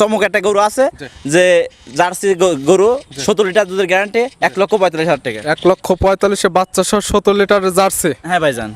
চমক একটা গরু আছে যে জার্সি গরু 70 লিটার দুধের গ্যারান্টি 1,45,000 টাকা। 1,45,000 বাচ্চা সহ 70 লিটারের জার্সি। হ্যাঁ ভাইজান।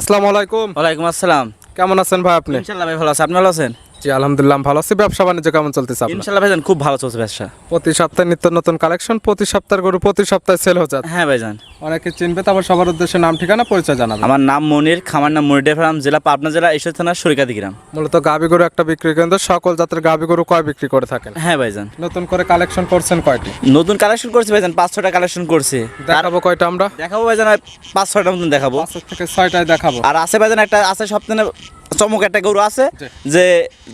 আসসালামু আলাইকুম। ওয়ালাইকুম আসসালাম। কেমন আছেন ভাই আপনি? ইনশাআল্লাহ ভাই ভালো আছি, আপনি ভালো আছেন? জি আলহামদুলিল্লাহ ভালো আছি। ব্যবসা বাণিজ্য কেমন চলতেছে আপনার? ইনশাআল্লাহ ভাইজান খুব ভালো চলছে ব্যবসা। প্রতি সপ্তাহে নিত্য নতুন কালেকশন, প্রতি সপ্তাহের গরু প্রতি সপ্তাহে সেল হচ্ছে। হ্যাঁ ভাইজান। অনেকে চিনবে, তারপর সবার উদ্দেশ্যে নাম ঠিকানা পরিচয় জানাবেন। আমার নাম মনির, খামার নাম মনির ডেয়ারি ফার্ম, জেলা পাবনা জেলা, ঈশ্বর থানা, সরিকাদি গ্রাম। মূলত গাভী গরু একটা বিক্রি কেন্দ্র, সকল জাতের গাভী গরু কয় বিক্রি করে থাকেন? হ্যাঁ ভাইজান। নতুন করে কালেকশন করছেন কয়টি? নতুন কালেকশন করছি ভাইজান, 5-6টা কালেকশন করছি। দেখাবো কয়টা আমরা? দেখাবো ভাইজান 5-6টা মতন দেখাবো। 5 থেকে 6টাই দেখাবো। আর আছে ভাইজান একটা আছে সপ্তাহে চমক একটা গরু আছে যে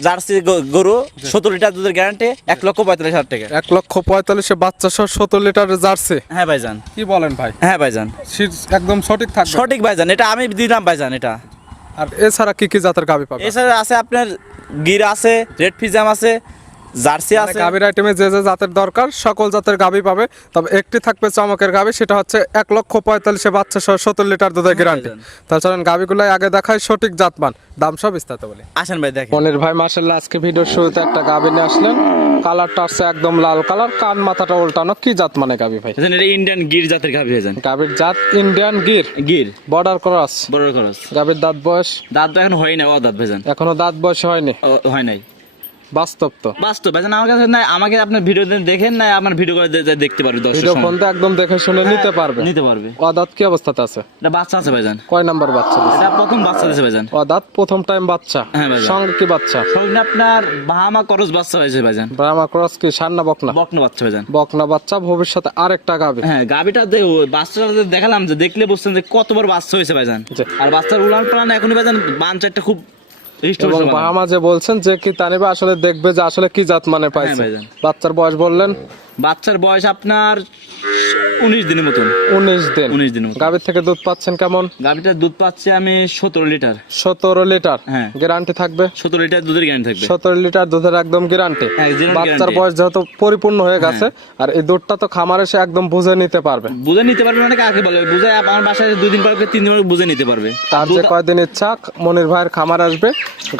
জার্সি গরু 70 লিটার দুধের গ্যারান্টি 1,45,000 টাকা। 1,45,000 বাচ্চা সহ 70 লিটারের জার্সি। হ্যাঁ ভাইজান। কি বলেন ভাই? হ্যাঁ ভাইজান, একদম সঠিক থাকবে? সঠিক ভাইজান, এটা আমি দিলাম ভাইজান এটা। আর এছাড়া কি কি জাতের গাভী পাবেন? এছাড়া আছে আপনার গির আছে, রেড ফিজাম আছে, জার্সি আছে। গাভীর আইটেমে যে যে জাতের দরকার সকল জাতের গাভী পাবে। তবে একটি থাকবে চমকের গাভী, সেটা হচ্ছে 1,45,000 বাচ্চা সহ 70 লিটার দুধের গ্যারান্টি। তাছাড়া গাভীগুলাই আগে দেখায় সঠিক জাতমান, দাম সব বিস্তারিত বলে। আসেন ভাই দেখেন। মনির ভাই মাশাআল্লাহ আজকে ভিডিওর শুরুতে একটা গাভী নিয়ে আসলেন। কালারটা আছে একদম লাল কালার, কান মাথাটা উল্টানো। কি জাত মানে গাভী ভাই? এটা ইন্ডিয়ান গির জাতের গাভী ভাইজান। গাভীর জাত Indian Gir. Gir border cross. বড় খরচ। গাভীর দাঁত বয়স? দাঁত তো এখন হয় না, ও দাঁত ভাইজান। এখনো দাঁত বয়স হয়নি? হয় নাই। বাস্তব তো? বাস্তব ভাইজান, আমার কাছে নাই, আমাকে আপনার ভিডিও দেখেন না, আমার ভিডিও করে দেখতে পারবে দর্শক। ভিডিও ফোনতে একদম দেখে শুনে নিতে পারবে। নিতে পারবে। দাঁত কি অবস্থাতে আছে? এটা বাচ্চা আছে ভাইজান। কয় নাম্বার বাচ্চা দিছে? এটা প্রথম বাচ্চা দিছে ভাইজান। দাঁত প্রথম টাইম বাচ্চা। হ্যাঁ ভাইজান। সঙ্গে কি বাচ্চা? সঙ্গে আপনার বাহামা করস বাচ্চা হয়েছে ভাইজান। ব্রাহ্মা ক্রস কি সার না বকনা? বকনা বাচ্চা ভাইজান। বকনা বাচ্চা, ভবিষ্যতে আরেকটা গাভী। হ্যাঁ গাভীটা বাচ্চাটা দেখালাম যে দেখলে বুঝছেন যে কত বড় বাচ্চা হয়েছে ভাইজান। জি। আর বাচ্চার উলান পালান এখনই ভাইজান বাঞ্চারটা খুব এবং বাহামা যে বলছেন যে কি তানিবে আসলে দেখবে যে আসলে কি জাত মানে পাইছে। ভাইজান। বাচ্চার বয়স বললেন? বাচ্চার বয়স আপনার 19 দিনের মতন। 19 দিন। 19 দিনের মতন। গাভীর থেকে দুধ পাচ্ছেন কেমন? গাভীটার দুধ পাচ্ছি আমি 17 লিটার। 17 লিটার। হ্যাঁ। গ্যারান্টি থাকবে? 17 লিটার দুধের গ্যারান্টি থাকবে। 17 লিটার দুধের একদম গ্যারান্টি। হ্যাঁ, zero বাচ্চার guarantee। বয়স যেহেতু পরিপূর্ণ হয়ে গেছে, আর এই দুধটা তো খামারে সে একদম বুঝে নিতে পারবে। বুঝে নিতে পারবে মানে কাকে বলে বুঝে, আমার বাসায় 2 দিন পর 3 দিন পর বুঝে নিতে পারবে। তার যে কয়দিন ইচ্ছা মনির ভাইয়ের খামার আসবে,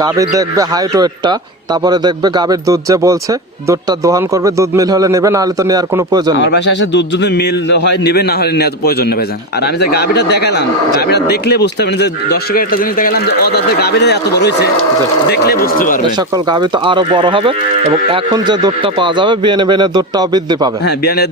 গাভী দেখবে হাইট ওয়েটটা, তারপরে দেখবে গাভীর দুধ যে বলছে দুধটা দোহন করবে, দুধ মিল হলে নেবে, না হলে তো নেওয়ার কোনো প্রয়োজন নেই। আমার বাসায় এসে দুধ যদি মিল হয় নেবে, না হলে নেওয়ার প্রয়োজন নেই ভাইজান। আর আমি যে গাভীটা দেখালাম, গাভীটা দেখলে বুঝতে পারবেন, যে দর্শকের একটা জিনিস দেখালাম যে দাঁতে গাভীটা এত বড় হয়েছে, দেখলে বুঝতে পারবে। সকল গাভী তো আরো বড় হবে, এবং এখন যে দুধটা পাওয়া যাবে বিয়ানে বিয়ানে দুধটাও বৃদ্ধি পাবে। হ্যাঁ বিয়ানে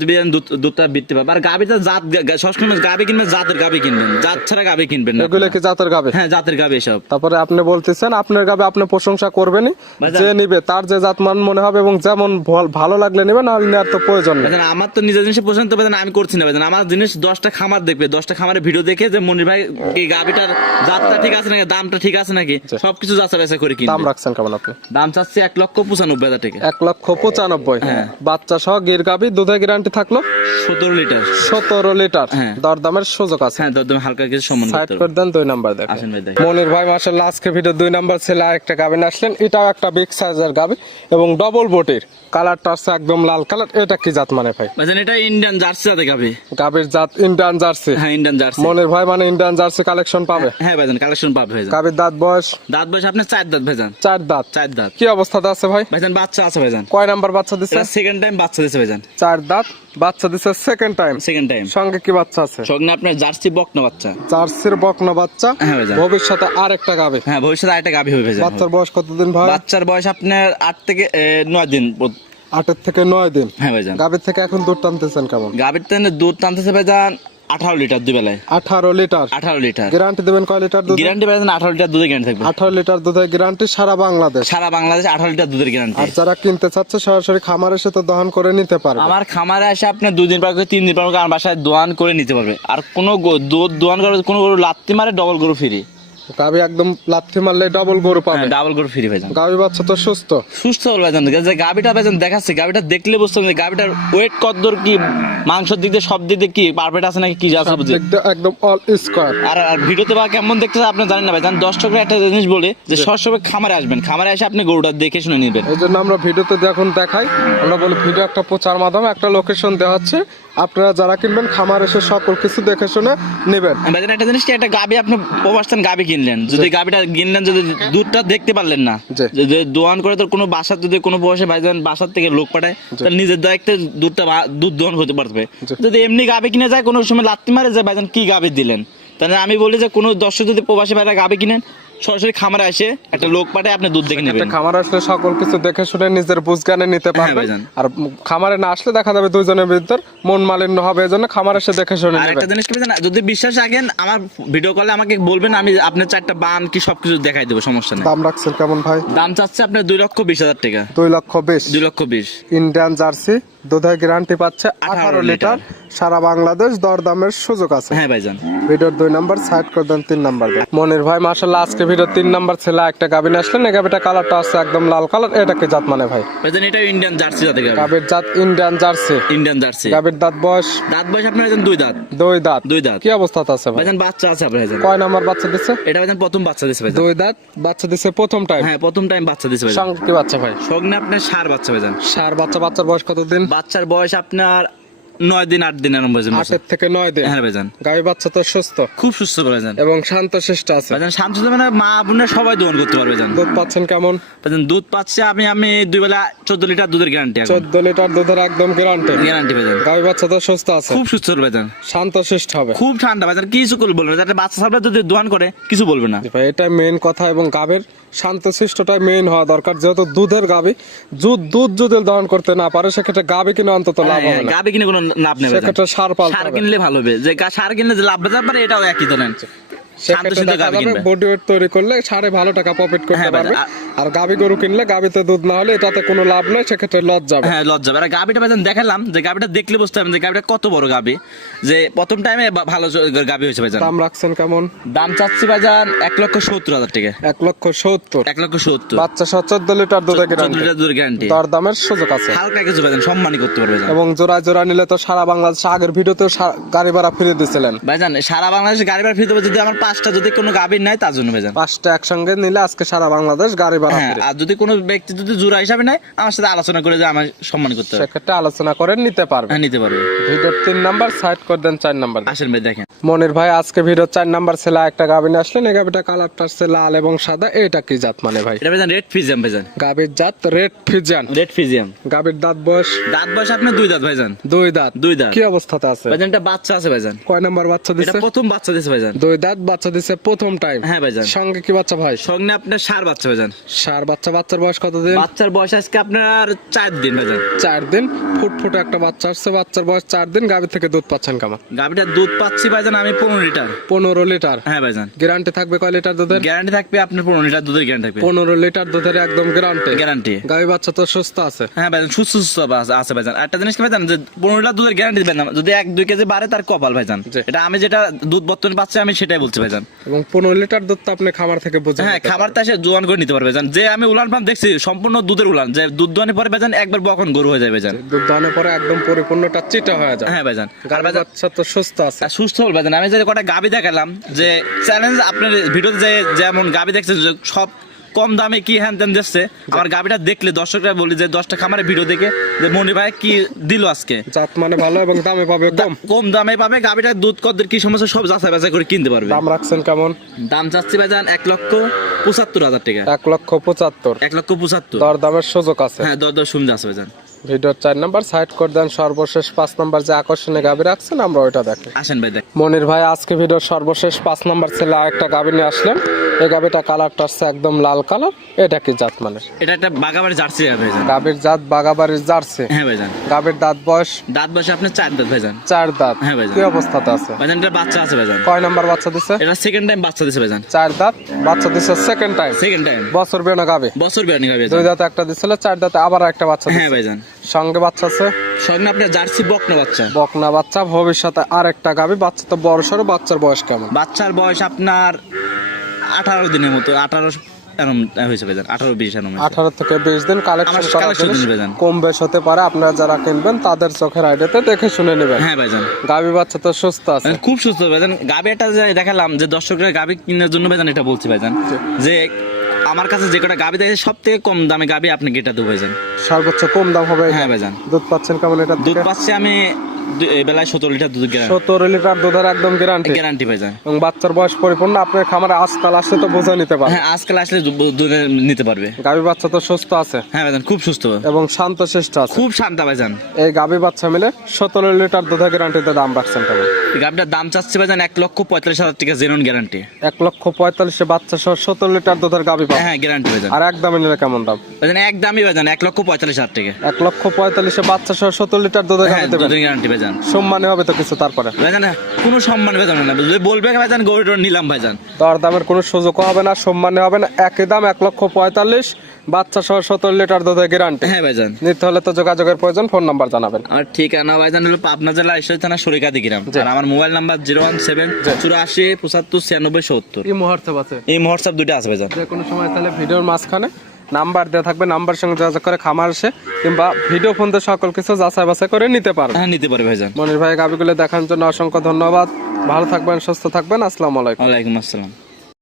দুধটা বৃদ্ধি পাবে। আর গাভীটা জাত সবসময় গাভী কিনবেন, জাতের গাভী কিনবেন, জাত ছাড়া গাভী কিনবেন না। এগুলো কি জাতের গাভী? হ্যাঁ জাতের গাভী সব। তারপরে আপনি বলতেছেন আপনার গাভী আপনি প্রশংসা করবেনই, ভাইজান। যে নিবে তার যে জাতমান মনে হবে এবং যেমন ভালো লাগলে নেবে, না হলে নেওয়ার তো প্রয়োজন নেই। ভাইজান আমার তো নিজের জিনিস পছন্দ ভাইজান, আমি করছি না ভাইজান। আমার জিনিস 10টা খামার দেখবে, 10টা খামারের ভিডিও দেখে যে মনির ভাই এই গাভীটার জাতটা ঠিক আছে নাকি, দামটা ঠিক আছে নাকি, সবকিছু যাচাই বাছাই করে কিনবে। দাম রাখছেন কেমন আপনি? দাম চাচ্ছি 1,95,000 টাকা। 1,95,000। হ্যাঁ। বাচ্চা সহ গির গাভী, দুধের গ্যারান্টি থাকলো 17 লিটার। 17 লিটার। হ্যাঁ। দরদামের সুযোগ আছে। হ্যাঁ দরদাম হালকা কিছু সম্মান সাইড করতে করে হবে। দেন, 2 নাম্বার দেখেন। আসেন ভাই দেখেন। মনির ভাই মাশাআল্লাহ আজকে ভিডিও 2 নাম্বার ছেলে আরেকটা গাভী নিয়ে আসলেন। এটাও একটা বিগ সাইজের গাভী এবং ডবল বটির, কালারটা আছে একদম লাল কালার। এটা কি জাত মানে ভাই? ভাইজান এটা ইন্ডিয়ান জার্সি জাতে গাভী। গাভীর জাত ইন্ডিয়ান জার্সি। হ্যাঁ ইন্ডিয়ান জার্সি। মনির ভাই মানে ইন্ডিয়ান জার্সি কালেকশন পাবে। হ্যাঁ ভাইজান কালেকশন পাবে ভাইজান। গাভীর দাঁত বয়স? দাঁত বয়স আপনার 4 দাঁত ভাইজান। 4 দাঁত। 4 দাঁত। কি অবস্থাতে আছে ভাই? ভাইজান বাচ্চা আছে ভাইজান। কয় নাম্বার বাচ্চা দিচ্ছে? এটা সেকেন্ড টাইম বাচ্চা দিছে ভাইজান। 4 দাঁত বাচ্চা দিচ্ছে সেকেন্ড টাইম। Second time. সঙ্গে কি বাচ্চা আছে? সঙ্গে আপনার জার্সি বকনা বাচ্চা। জার্সির বকনা বাচ্চা। হ্যাঁ ভাইজান। ভবিষ্যতে আরেকটা গাভী। হ্যাঁ ভবিষ্যতে আরেকটা গাভী হবে ভাইজান। বাচ্চার বয়স কতদিন ভাই? বাচ্চার বয়স আপনার 8 থেকে 9 দিন। 8 থেকে 9 দিন। হ্যাঁ ভাইজান। গাভীর থেকে এখন দুধ টানতেছেন কেমন? গাভীর থেকে দুধ টানতেছে ভাইজান 18 লিটার দুই বেলায়। 18 লিটার। 18 লিটার। গ্যারান্টি দেবেন কয় লিটার দুধ? গ্যারান্টি ভাইজান 18 লিটার দুধের গ্যারান্টি থাকবে। 18 লিটার দুধের গ্যারান্টি সারা বাংলাদেশ। সারা বাংলাদেশ 18 লিটার দুধের গ্যারান্টি। আর যারা কিনতে চাচ্ছে সরাসরি খামার এসে তো দহন করে নিতে পারবে। আমার খামারে এসে আপনি 2 দিন পর 3 দিন পর আমার বাসায় দোয়ান করে নিতে পারবে। আর কোনো দুধ দোয়ান করে কোনো গরু লাত্তি মারে ডবল গরু ফ্রি। গাবি একদম লাথি মারলে ডাবল গরু পাবে। ডাবল করে ফ্রি ভাইজান। গাবি বাচ্চা তো সুস্থ সুস্থ হল ভাইজান, যে গাবিটা ভাইজান দেখাচ্ছে, গাবিটা দেখলে বুঝতে হবে যে গাবিটার ওয়েট কতদূর, কি মাংসের দিক দিয়ে সব দিক দিয়ে কি পারফেক্ট আছে নাকি কি আছে বুঝে। একদম অল স্কয়ার। আর ভিডিওতে বা কেমন দেখতে আপনি জানেন না ভাইজান। দর্শকরা একটা জিনিস বলে যে সবসময় খামারে আসবেন, খামারে এসে আপনি গরুটা দেখে শুনে নেবেন। এই জন্য আমরা ভিডিওতে যখন দেখাই আমরা বলি ভিডিও একটা প্রচার মাধ্যমে একটা লোকেশন দেওয়া হচ্ছে, আপনারা যারা কিনবেন খামার এসে সকল কিছু দেখে শুনে নেবেন। ভাইজান একটা জিনিস কি, একটা গাবি আপনি প্রবাসন গাবি কিনলেন, যদি গাবিটা কিনলেন যদি দুধটা দেখতে পারলেন না, যদি দোয়ান করে তোর কোনো বাসার যদি কোনো বয়সে ভাইজান বাসার থেকে লোক পাঠায় তাহলে নিজের দায়িত্বে দুধ দোয়ান হতে পারবে। যদি এমনি গাবি কিনে যায় কোনো সময় লাত্তি মারে যায় ভাইজান কি গাবি দিলেন, তাহলে আমি বলি যে কোনো দর্শক যদি প্রবাসী ভাইরা গাবি কিনেন সরাসরি খামারে আসে একটা লোক পাঠায় আপনি দুধ দেখে নেবেন। খামারে আসলে সকল কিছু দেখে শুনে নিজের বুঝ জ্ঞানে নিতে পারবেন। আর খামারে না আসলে দেখা যাবে দুইজনের ভিতর মন মালিন্য হবে, এজন্য খামারে এসে দেখে শুনে নেবেন। একটা জিনিস কি জানেন, যদি বিশ্বাস রাখেন আমার ভিডিও কলে আমাকে বলবেন, আমি আপনার 4টা বান কি সবকিছু দেখাই দেবো, সমস্যা নেই। দাম রাখছেন কেমন ভাই? দাম চাচ্ছে আপনার 2,20,000 টাকা। 2,20,000 2,20,000 ইন্ডিয়ান জার্সি, দুধের গ্যারান্টি পাচ্ছে 18 লিটার, সারা বাংলাদেশ দরদামের সুযোগ আছে। হ্যাঁ ভাইজান। ভিডিওর 2 নাম্বার সাইড করে দেন, 3 নাম্বার দেন। মনির ভাই মাশাআল্লাহ আজকে ভিডিও 3 নাম্বার ছেলে একটা গাবিন আসলেন, এই গাবিটা কালারটা আছে একদম লাল কালার, এটা কি জাত মানে ভাই? ভাইজান এটা ইন্ডিয়ান জার্সি জাতের গাবি। গাবির জাত ইন্ডিয়ান জার্সি। Indian jersey. গাবির দাঁত বয়স আপনার ভাইজান 2 দাঁত। 2 দাঁত। কি অবস্থাতে আছে ভাই? ভাইজান বাচ্চা আছে আপনার ভাইজান। কয় নাম্বার বাচ্চা দিছে? এটা ভাইজান প্রথম বাচ্চা দিছে ভাইজান। 2 দাঁত বাচ্চা দিছে প্রথম টাইম। হ্যাঁ প্রথম টাইম বাচ্চা দিছে ভাইজান। সঙ্গে কি বাচ্চা ভাই? সঙ্গে আপনার ষাঁড় বাচ্চা ভাইজান। ষাঁড় বাচ্চা। বাচ্চার বয়স কত দিন? বাচ্চার বয়স আপনার 9 দিন 8 দিন এরকম ভাইজান। 8 থেকে 9 দিন। হ্যাঁ ভাইজান। গাবি বাচ্চা তো সুস্থ, খুব সুস্থ ভাইজান এবং শান্তশিষ্ট আছে ভাইজান। শান্ত মানে মা বোনের সবাই দোহন করতে পারবে ভাইজান। দুধ পাচ্ছেন কেমন? ভাইজান দুধ পাচ্ছে আমি 2 বেলা 14 লিটার দুধের গ্যারান্টি। 14 লিটার দুধের একদম গ্যারান্টি ভাইজান। গাবি বাচ্চা তো সুস্থ আছে, খুব সুস্থ ভাইজান, শান্তশিষ্ট হবে, খুব ঠান্ডা ভাইজান, কিছু বলবে না। একটা বাচ্চা সামনে যদি দোয়ান করে কিছু বলবে না ভাই। এটা মেইন কথা, এবং গাবের শান্তশিষ্টটাই মেইন হওয়া দরকার, যেহেতু দুধের গাবি। দুধ যদি দহন করতে না পারে সেক্ষেত্রে গাবি কিনে অন্তত লাভ হবে না। গাবি কিনে কোনো লাভ নেই, সেক্ষেত্রে সার কিনলে ভালো হবে। যে সার কিনলে যে লাভ পেতে পারে এটাও একই ধরেন। বডি ওয়েট তৈরি করলে সারে ভালো টাকা প্রফিট করতে পারবে। আর গাবি গরু কিনলে গাবিতে দুধ না হলে এটাতে কোনো লাভ নাই, সেক্ষেত্রে লস যাবে। হ্যাঁ লস যাবে। আর গাবিটা ভাইজান দেখালাম যে গাবিটা দেখলে বুঝতে পারবেন যে গাবিটা কত বড় গাবি, যে প্রথম টাইমে ভালো গাবি হয়েছে ভাইজান। দাম রাখছেন কেমন? দাম চাচ্ছি ভাইজান 1,70,000 টাকা। 1,70,000। 1,70,000 বাচ্চা 14 লিটার দুধের গ্যারান্টি, দরদামের সুযোগ আছে, হালকা কিছু ভাইজান সম্মানই করতে পারবে। এবং জোড়া নিলে তো সারা বাংলাদেশ, আগের ভিডিওতে গাড়ি ভাড়া ফিরে দিয়েছিলেন ভাইজান। সারা বাংলাদেশে গাড়ি ভাড়া ফিরে দেবো যদি আমার 5টা যদি কোনো গাবির নাই তার জন্য ভাইজান। 5টা একসঙ্গে নিলে আজকে সারা বাংলাদেশ গাড়ি ভাড়া ফ্রি। আর যদি কোনো ব্যক্তি যদি জোড়া হিসাবে নাই আমার সাথে আলোচনা করে যে আমার সম্মান করতে হবে, সেক্ষেত্রে আলোচনা করে নিতে পারবে। হ্যাঁ নিতে পারবে। ভিডিওর 3 নাম্বার সাইড করে দেন, 4 নাম্বার আসেন ভাই দেখেন। মনির ভাই আজকে ভিডিওর 4 নাম্বার ছেলে একটা গাবি নিয়ে আসলেন, এই গাবিটা কালারটা হচ্ছে লাল এবং সাদা, এটা কি জাত মানে ভাই? এটা ভাইজান রেড ফিজিয়াম ভাইজান। গাবির জাত রেড ফিজিয়ান। রেড ফিজিয়াম। গাবির দাঁত বয়স আপনার 2 দাঁত ভাইজান। 2 দাঁত। 2 দাঁত। কি অবস্থাতে আছে ভাইজান? এটা বাচ্চা আছে ভাইজান। কয় নাম্বার বাচ্চা দিছে? এটা প্রথম বাচ্চা দিছে ভাইজান। 2 দাঁত বাচ্চা দিছে প্রথম টাইম। হ্যাঁ ভাইজান। সঙ্গে কি বাচ্চা ভাই? সঙ্গে আপনার ষাঁড় বাচ্চা ভাইজান। ষাঁড় বাচ্চা। বাচ্চার বয়স কত দিন? বাচ্চার বয়স আজকে আপনার 4 দিন ভাইজান। 4 দিন। ফুটফুটে একটা বাচ্চা আসছে, বাচ্চার বয়স 4 দিন। গাবি থেকে দুধ পাচ্ছেন কেমন? গাবিটা দুধ পাচ্ছি ভাইজান আমি 15 লিটার। 15 লিটার। হ্যাঁ ভাইজান। গ্যারান্টি থাকবে কয় লিটার দুধের? গ্যারান্টি থাকবে আপনার 15 লিটার দুধের গ্যারান্টি থাকবে। 15 লিটার দুধের একদম গ্যারান্টি। গাবি বাচ্চা তো সুস্থ আছে। হ্যাঁ ভাইজান সুস্থ আছে ভাইজান। একটা জিনিস কি ভাইজান, যে 15 লিটার দুধের গ্যারান্টি দিবেন না, যদি 1-2 কেজি বাড়ে তার কপাল ভাইজান। এটা আমি যেটা দুধ বর্তমানে পাচ্ছি আমি সেটাই বলছি ভাইজান। এবং 15 লিটার দুধ তো আপনি খামার থেকে বুঝে। হ্যাঁ খাবার তো এসে জোয়ান করে নিতে পারবে ভাইজান। যে আমি উলান ফার্ম দেখছি সম্পূর্ণ দুধের উলান, যে দুধ দোয়ানোর পরে ভাইজান একবার বকন গরু হয়ে যায় ভাইজান। দুধ দোয়ানোর পরে একদম পরিপূর্ণটা চিটা হয়ে যায়। হ্যাঁ ভাইজান। গাবি বাচ্চা তো সুস্থ আছে। সুস্থ হল ভাইজান। আমি যে কটা গাবি দেখালাম, যে চ্যালেঞ্জ আপনার ভিডিওতে যে যেমন গাবি দেখছেন সব কম দামে কি হ্যান ত্যান দিচ্ছে, আমার গাবিটা দেখলে দর্শকরা বলি যে 10টা খামারে ভিডিও দেখে যে মনি ভাই কি দিল আজকে। জাত মানে ভালো এবং দামে পাবে কম দামে পাবে। গাবিটার দুধ কদের কি সমস্যা সব যাচাই বাছাই করে কিনতে পারবে। দাম রাখছেন কেমন? দাম চাচ্ছি ভাইজান 1,75,000 টাকা। 1,75,000। 1,75,000 দর দামের সুযোগ আছে। হ্যাঁ দর সুবিধা আছে ভাইজান। ভিডিওর 4 নাম্বার সাইড করে দেন। সর্বশেষ 5 নাম্বার যে আকর্ষণীয় গাবি রাখছেন আমরা ওইটা দেখি। আসেন ভাই দেখ। মনির ভাই আজকে ভিডিওর সর্বশেষ 5 নাম্বার ছেলে আরেকটা গাবি নিয়ে আসলেন, এই গাবিটা কালারটা হচ্ছে একদম লাল কালার, এটা কি জাত মানে? এটা একটা বাগাবাড়ি জার্সি ভাইজান। গাবির জাত বাগাবাড়ির জার্সি। হ্যাঁ ভাইজান। গাবির দাঁত বয়স? দাঁত বয়স আপনার 4 দাঁত ভাইজান। 4 দাঁত। হ্যাঁ ভাইজান। কি অবস্থাতে আছে ভাইজান? এটা বাচ্চা আছে ভাইজান। কয় নাম্বার বাচ্চা দিছে? এটা সেকেন্ড টাইম বাচ্চা দিছে ভাইজান। 4 দাঁত বাচ্চা দিছে সেকেন্ড টাইম। বছর বিয়ে না গাবি? বছর বিয়ে না গাবি। 2 দাঁতে একটা দিছিল, 4 দাঁতে আবার একটা বাচ্চা দিছে। হ্যাঁ ভাইজান। সঙ্গে বাচ্চা আছে? সঙ্গে আপনার জার্সি বকনা বাচ্চা। ভবিষ্যতে আরেকটা গাবি। বাচ্চা তো বড় সরো। বাচ্চার বয়স কেমন? বাচ্চার বয়স আপনার 18 দিনের মতো, 18 এরম হয়েছে ভাইজান, 18-20 এরম হয়েছে। 18 থেকে 20 দিন কালেকশন আমার করা collection জিনিস ভাইজান। কম বেশ হতে পারে, আপনারা যারা কিনবেন তাদের চোখের আইডিয়াতে দেখে শুনে নেবেন। হ্যাঁ ভাইজান, গাভী বাচ্চা তো সুস্থ আছে। খুব সুস্থ ভাইজান। গাবি একটা যে দেখালাম যে দর্শকরা গাবি কেনার জন্য ভাইজান এটা বলছি ভাইজান, যে আমার কাছে যে কটা গাবি দেখে সব থেকে কম দামে গাবি আপনি এটা দেবো ভাইজান। সর্বোচ্চ কম দাম হবে। হ্যাঁ ভাইজান। দুধ পাচ্ছেন কেমন এটা? দুধ পাচ্ছি আমি এই বেলায় 17 লিটার দুধ 17 লিটার দুধের একদম গ্যারান্টি। গ্যারান্টি ভাইজান। এবং বাচ্চার বয়স পরিপূর্ণ, আপনার খামারে আজকাল আসলে তো বোঝা নিতে পারবে। হ্যাঁ, আজকাল আসলে দুধ নিতে পারবে। গাভী বাচ্চা তো সুস্থ আছে হ্যাঁ ভাইজান, খুব সুস্থ এবং শান্তশিষ্ট আছে। খুব শান্ত ভাইজান। এই গাভী বাচ্চা মিলে 17 লিটার দুধের গ্যারান্টিতে দাম রাখছেন কেমন? এই গাবিটার দাম চাচ্ছে ভাইজান 1,45,000 টাকা জেনুইন গ্যারান্টি। 1,45,000 বাচ্চা সহ 17 লিটার দুধের গাভী পাবে। হ্যাঁ গ্যারান্টি ভাইজান। আর একদমই নিলে কেমন দাম? ভাইজান একদমই ভাইজান 1,45,000 টাকা। 1,45,000 বাচ্চা সহ 17 লিটার দুধের হ্যাঁ গাভী দেবেন। দুধের গ্যারান্টি ভাইজান। সম্মানী হবে তো কিছু তারপরে? ভাইজান কোনো সম্মান ভাইজান না, যদি বলবে ভাইজান গরুটা নিলাম ভাইজান, দর দামের কোনো সুযোগও হবে না, সম্মানী হবে না, একই দাম 1,45,000 বাচ্চা সহ 17 লিটার দুধের গ্যারান্টি। হ্যাঁ ভাইজান। নিতে হলে তো যোগাযোগের প্রয়োজন, ফোন নাম্বার জানাবেন। আমার ঠিকানা ভাইজান হলো পাবনা জেলা ঈশ্বরদী থানা সরিকাদি গ্রাম, আর আমার মোবাইল নাম্বার 017 84 75 96 70। এই মুহূর্তে আছে এই হোয়াটসঅ্যাপ দুটো আছে ভাইজান। যে কোনো সময় তাহলে ভিডিওর মাঝখানে নাম্বার দেওয়া থাকবে, নাম্বার সঙ্গে যোগাযোগ করে খামার এসে কিংবা ভিডিও ফোন দিয়ে সকল কিছু যাচাই বাছাই করে নিতে পারবেন। হ্যাঁ নিতে পারে ভাইজান। মনির ভাই গাভিগুলো দেখার জন্য অসংখ্য ধন্যবাদ। ভালো থাকবেন, সুস্থ থাকবেন। আসসালামু আলাইকুম। ওয়ালাইকুম আসসালাম।